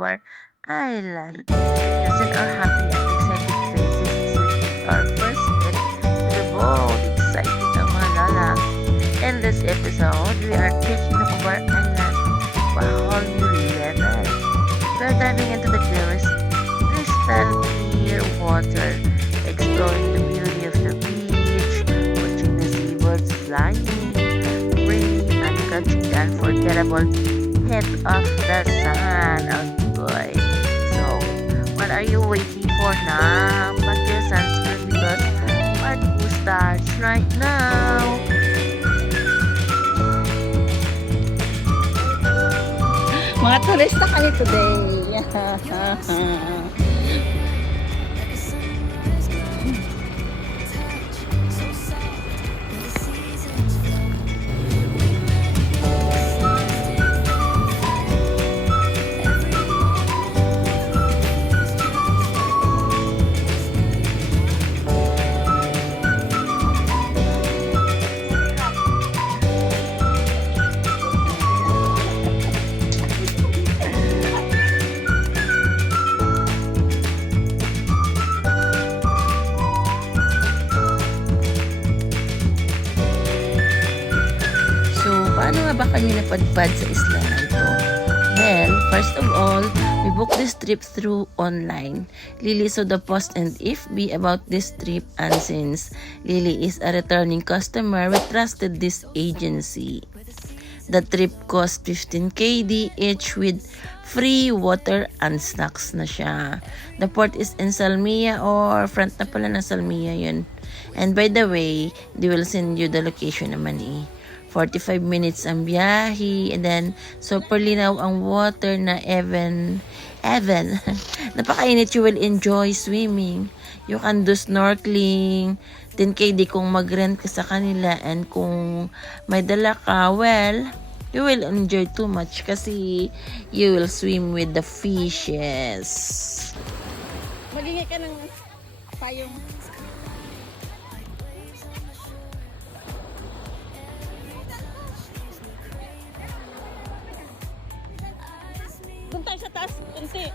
our island. Doesn't our happy and excited faces is our first step to the bold, exciting ng mga lala. In this episode, we are taking over island to a whole new level. We are diving into the clearest, crystal clear water, exploring the beauty of the beach, watching the seabirds flying free, and catching the unforgettable hit of the sun. Oh boy. So, what are you waiting for now? Pack your sunscreen because part 2 starts right now. Mga turista kami today. Paano nga ba kami napadpad sa isla na ito? Well, first of all, we booked this trip through online. Lily saw the post and FB about this trip, and since Lily is a returning customer, we trusted this agency. The trip cost 15 KD each with free water and snacks na siya. The port is in Salmia, or front na pala ng Salmia yun. And by the way, they will send you the location naman 45 minutes ang biyahe, and then super linaw ang water na even napakainit. You will enjoy swimming, you can do snorkeling. 10KD kung mag-rent ka sa kanila, and kung may dala ka, well, you will enjoy too much kasi you will swim with the fishes. Magingay ka ng payong. Doon tayo sa taas, kunti.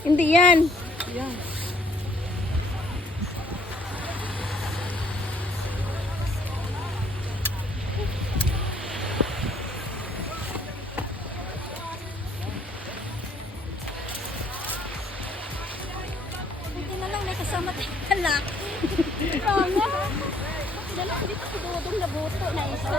Hindi yan. Yan. Kasama tayong anak. Oo nga. Dala, dito ko dudong na buto na isa.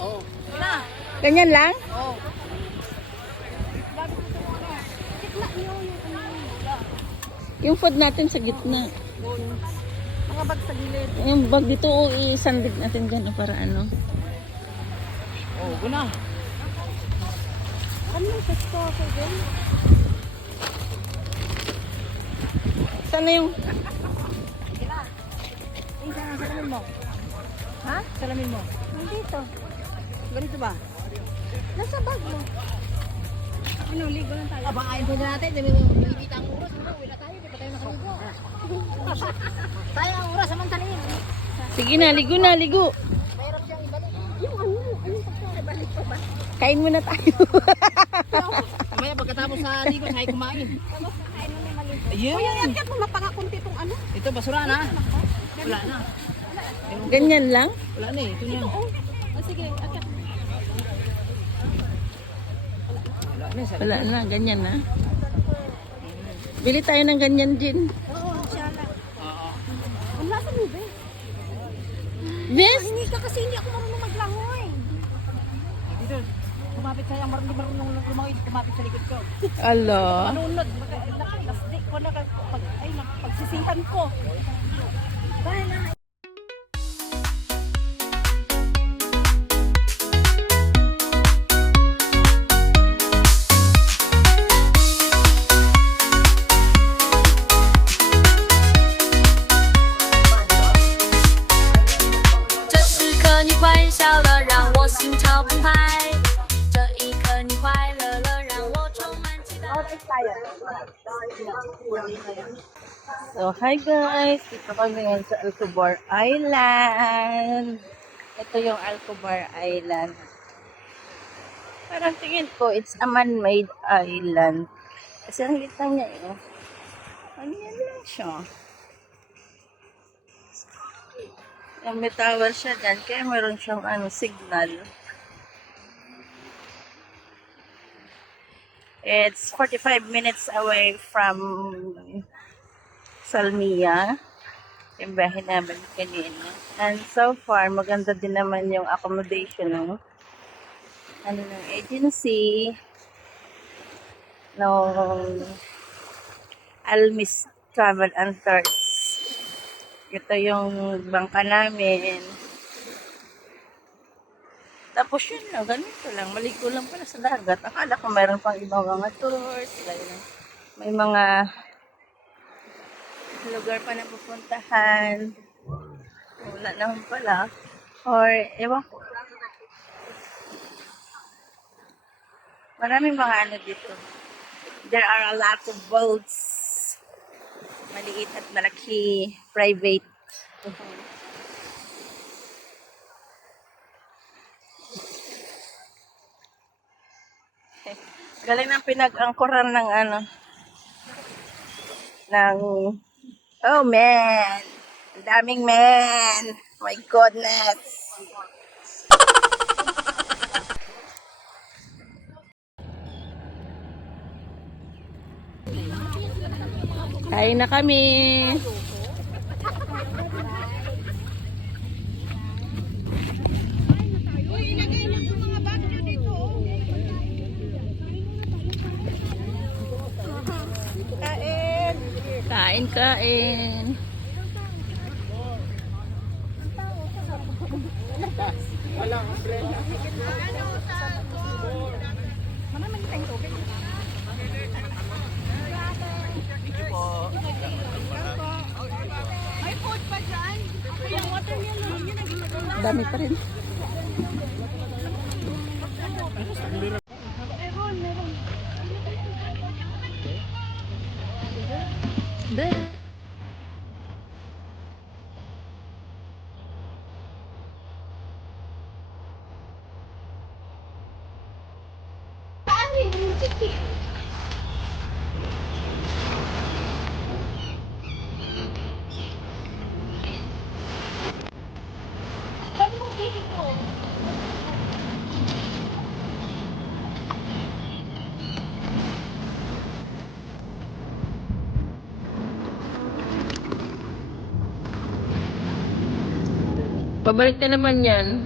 Oh. Na. Ganyan lang? Oo. Yung food natin sa gitna. Mga bag sa gilid. Yung bag dito, isandig natin dyan para ano. Oh, guna. Ano yung pesto ko din? Sana yung... Ay, salamin mo. Ha? Salamin mo. Nandito. Ganito ba? Nasa bag mo. Ano, ligo lang tayo. Abangayin po natin. Nalilita ang oras. Uwi na tayo, di ba tayo nakaligo? Tayo ang oras, samantalin. Sige na, ligo na, ligo. Mayroon siyang ibalik. Yung ano ibalik pa ba? Kain muna tayo. Mamaya pagkatapos sa ligo, tayo kumain. Tapos kain mo may maligo. Ayun. Kuya, yakyat mo mapangakunti itong ano. Ito, basura na. Wala na. Ganyan lang? Wala na eh. Ito niya. Oh, sige, akyat. Wala na, ganyan na. Bili tayo ng ganyan din. Oo, inshallah. Ang lasa mo ba? Yes? Hindi ka kasi hindi ako marunong maglangoy. Dito, kumapit sa'yo. Marunong lumangay, kumapit sa likod ko. Alo. Manunod. Lasdik ko na pagsisihan ko. Dahil na. So, hi guys! Dito kami ngayon sa Alcobar Island. Ito yung Alcobar Island. Parang tingin ko, it's a man-made island. Kasi ang liit lang niya eh. Ano yan lang siya? Yung may tower siya dyan, kaya meron siyang signal. It's 45 minutes away from Salmia, yung bahay namin kanina. And so far, maganda din naman yung accommodation ng ng agency ng Almis Travel and Tours. Ito yung bangka namin. Tapos yun lang, ganito lang. Maligo lang pala sa dagat. Akala ko mayroon pang ibang mga tours. May mga lugar pa na pupuntahan. Wala naman pala. Or, ewan ko. Maraming mga dito. There are a lot of boats. Maliit at malaki. Private. Galing ng pinag-angkoran ng oh man, ang daming man, my goodness. Kain na kami. Kain. May food pa dyan. Yung watermelon. Dami pa rin. Pabalik na naman yan.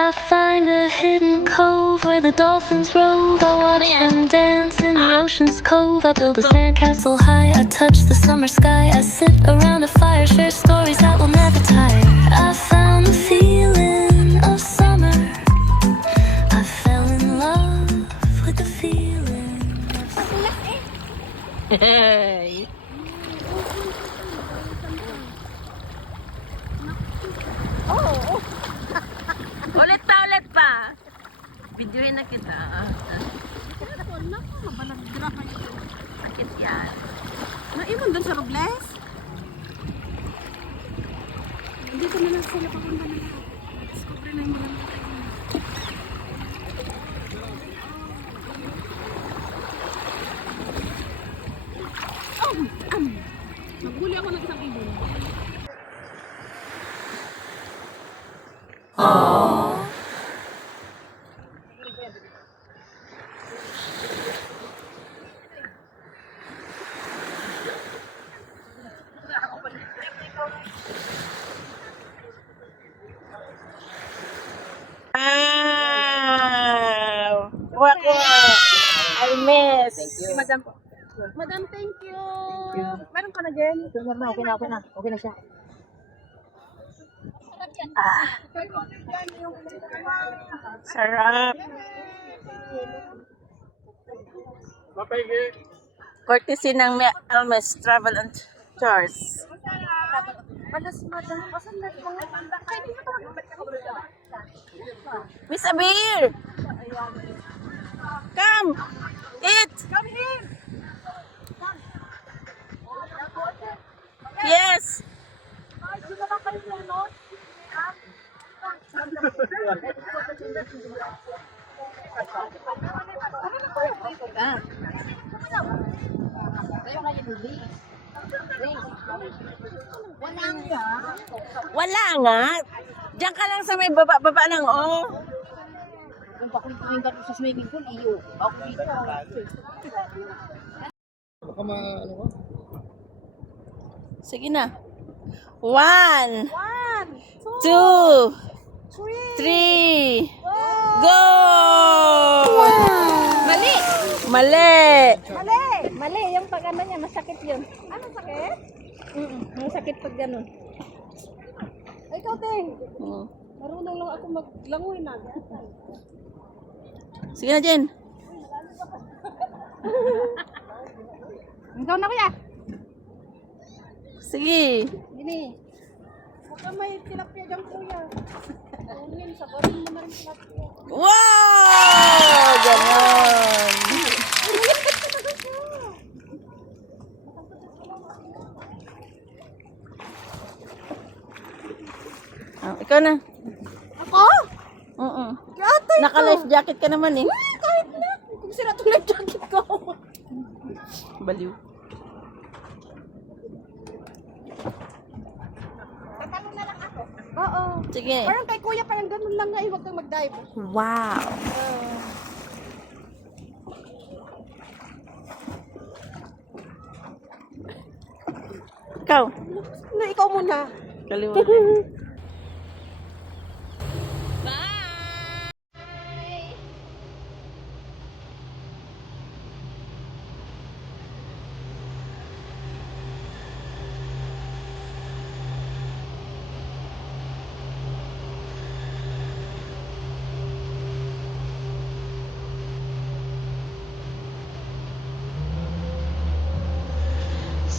I find a hidden cove where the dolphins rove. I watch them dance in the ocean's cove. I build a sandcastle high. I touch the summer sky. I sit around a fire, share stories that will never tire. I found the feeling of summer. I fell in love with the feeling of summer. Hey! Ulit pa! Videoin na kita. Bakit yan? Naimon doon sa Robles? Hindi ko na lang sila papunta na. Discovery na yung mga naghuli ako ng isang ibon. Wow! Wako! I miss! Si Madam po. Madam, thank you. Meron ka na, Jen? Okay na, okay na, okay na. Okay na siya. Sarap! Courtesy ng Elmes Travel and Tours. Miss Abir! Come! Eat! Come here. Yes! Ay, sino ba kayo ng note? Wala nga! Diyan ka lang sa may baba lang, oh. Kung pakulit ka sa swimming pool, iyo. Ako dito. Sige na. 1, 2, 3, go! Mali! Mali! Mali! Mali, yung pag ano niya, masakit yun. Ano sakit? Masakit pag gano'n. Ay, ikaw, Ting. Hmm. Marunong lang ako maglangoy na. Sige na, Jen. Ikaw na, kuya. Sige. Gini. Baka may tilapia dyan, kuya. Unin, sabarin mo na rin tilapia. Wow! Ganon. Ikaw na. Ako? Oo. Ate! Naka-life jacket ka naman eh. Kahit na. Kung sila itong life jacket ko. Baliw. Tatanong na lang ako. Oo. Sige. Parang kay kuya, parang ganun lang nga eh. Huwag kang mag-dive. Wow. Ikaw. Na, ikaw muna. Kaliwa.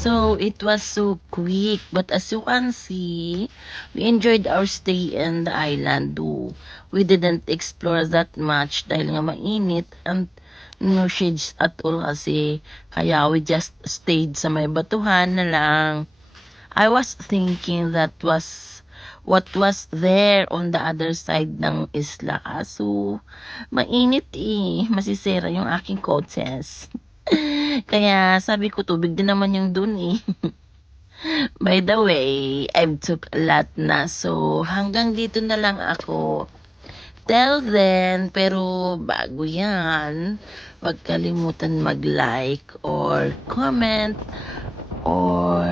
So, it was so quick. But as you can see, we enjoyed our stay in the island too. We didn't explore that much dahil nga mainit and no shades at all kasi. Kaya we just stayed sa may batuhan na lang. I was thinking what was there on the other side ng isla. Kaso, mainit eh. Masisira yung aking coaches. Kaya sabi ko tubig din naman yung dun eh. By the way, I've took a lot na. So, hanggang dito na lang ako. Till then, pero bago yan, huwag kalimutan mag-like or comment or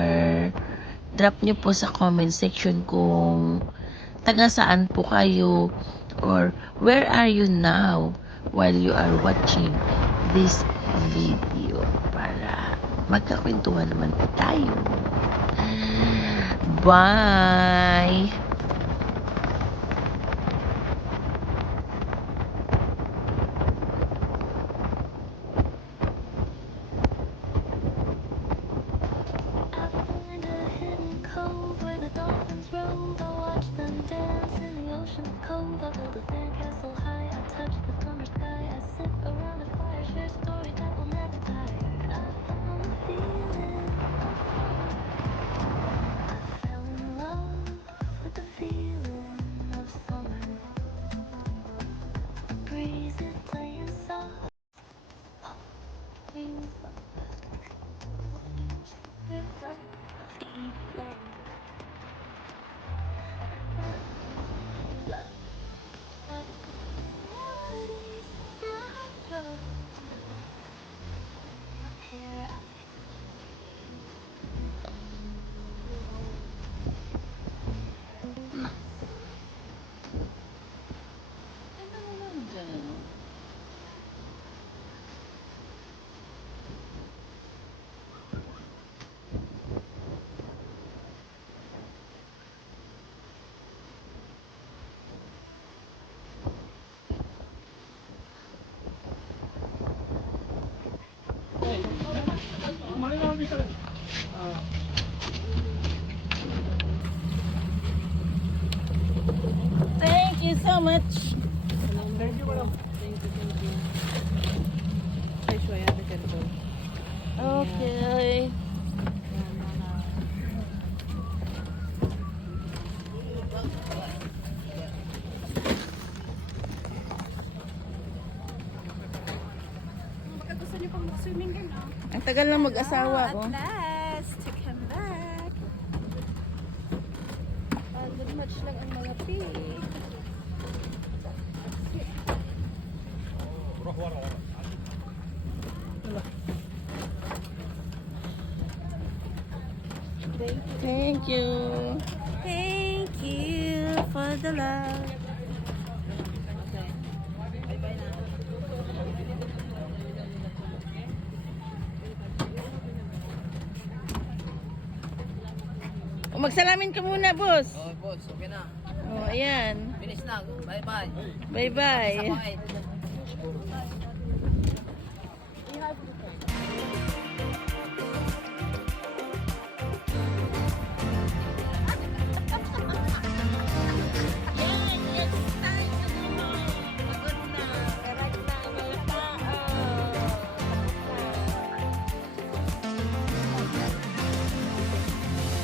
drop nyo po sa comment section kung taga saan po kayo or where are you now while you are watching this video para magkakwentuhan naman po tayo. Bye! I find a hidden cove where the dolphins roll. I watch them dance in the ocean's cove. I build a sandcastle high. I touch the summer sky. I sit around a fire, share stories that will never tire. I found the feeling. I fell in love with the feeling of summer. The breeze is playing soft. Thank you so much. Okay. Baka gusto niyo pang mag-swimming din, no? Ang tagal lang mag-asawa ko. At last, to come back. Good much lang ang mga pig. Thank you. Thank you for the love. O, magsalamin ka muna, boss. Oh, boss, okay na. Oh, ayan. Finish na. Bye-bye. Bye-bye. Sa kuwait.